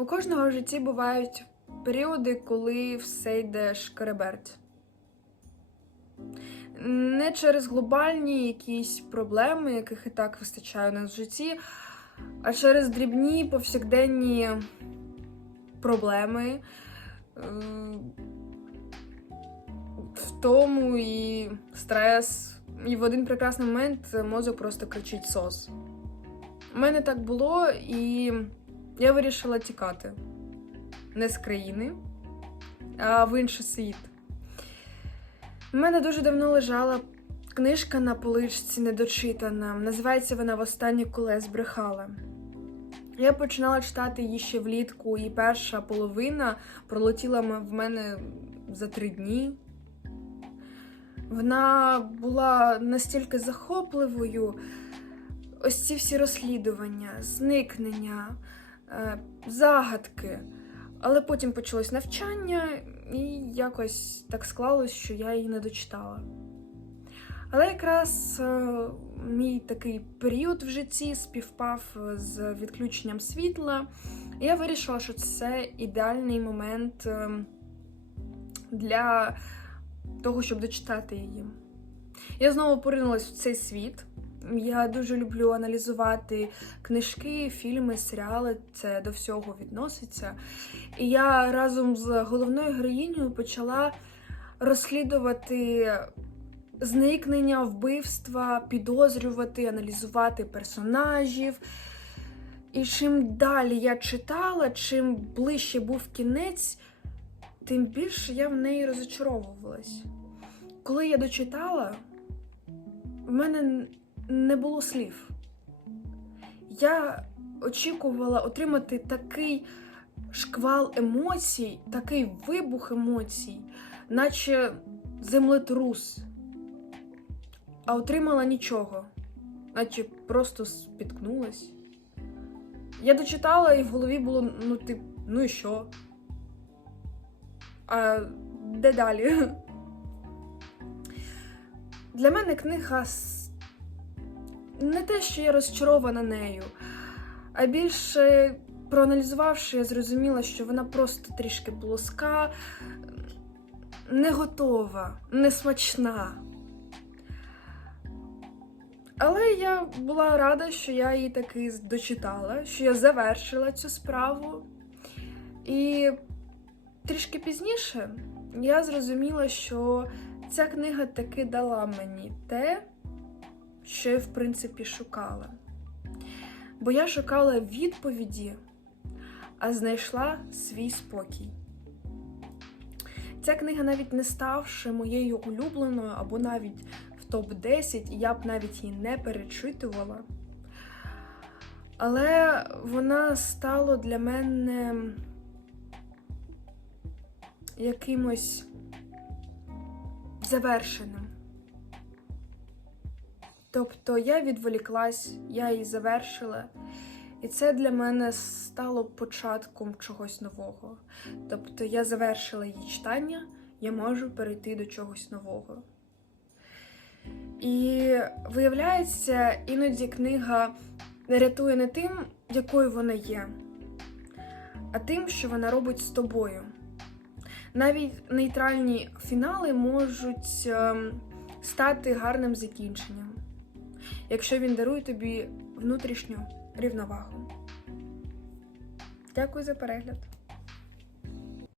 У кожного в житті бувають періоди, коли все йде шкереберть. Не через глобальні якісь проблеми, яких і так вистачає у нас в житті, а через дрібні повсякденні проблеми. е, Втому і стрес. І в один прекрасний момент мозок просто кричить сос. У мене так було, і я вирішила тікати не з країни, а в інший світ. У мене дуже давно лежала книжка на поличці недочитана. Називається вона Востаннє коли я збрехала. Я починала читати її ще влітку, і перша половина пролетіла в мене за три дні. Вона була настільки захопливою. Ось ці всі розслідування, зникнення, загадки. Але потім почалось навчання, і якось так склалось, що я її не дочитала. Але якраз е, мій такий період в житті співпав з відключенням світла, і я вирішила, що це ідеальний момент е, для того, щоб дочитати її. Я знову поринулась в цей світ. Я дуже люблю аналізувати книжки, фільми, серіали. Це до всього відноситься. І я разом з головною героїнею почала розслідувати зникнення, вбивства, підозрювати, аналізувати персонажів. І чим далі я читала, чим ближче був кінець, тим більше я в неї розочаровувалась. Коли я дочитала, в мене не було слів. Я очікувала отримати такий шквал емоцій, такий вибух емоцій, наче землетрус. А отримала нічого, наче просто спіткнулась. Я дочитала, і в голові було, ну, тип, ну і що? А де далі? Для мене книга не те, що я розчарована нею, а більше проаналізувавши, я зрозуміла, що вона просто трішки плоска, не готова, не смачна. Але я була рада, що я її таки дочитала, що я завершила цю справу. І трішки пізніше я зрозуміла, що ця книга таки дала мені те, що я, в принципі, шукала. Бо я шукала відповіді, а знайшла свій спокій. Ця книга, навіть не ставши моєю улюбленою або навіть в топ-10, я б навіть її не перечитувала. Але вона стала для мене якимось завершеним. Тобто я відволіклась, я її завершила, і це для мене стало початком чогось нового. Тобто я завершила її читання, я можу перейти до чогось нового. І виявляється, іноді книга рятує не тим, якою вона є, а тим, що вона робить з тобою. Навіть нейтральні фінали можуть ем, стати гарним закінченням, якщо він дарує тобі внутрішню рівновагу. Дякую за перегляд!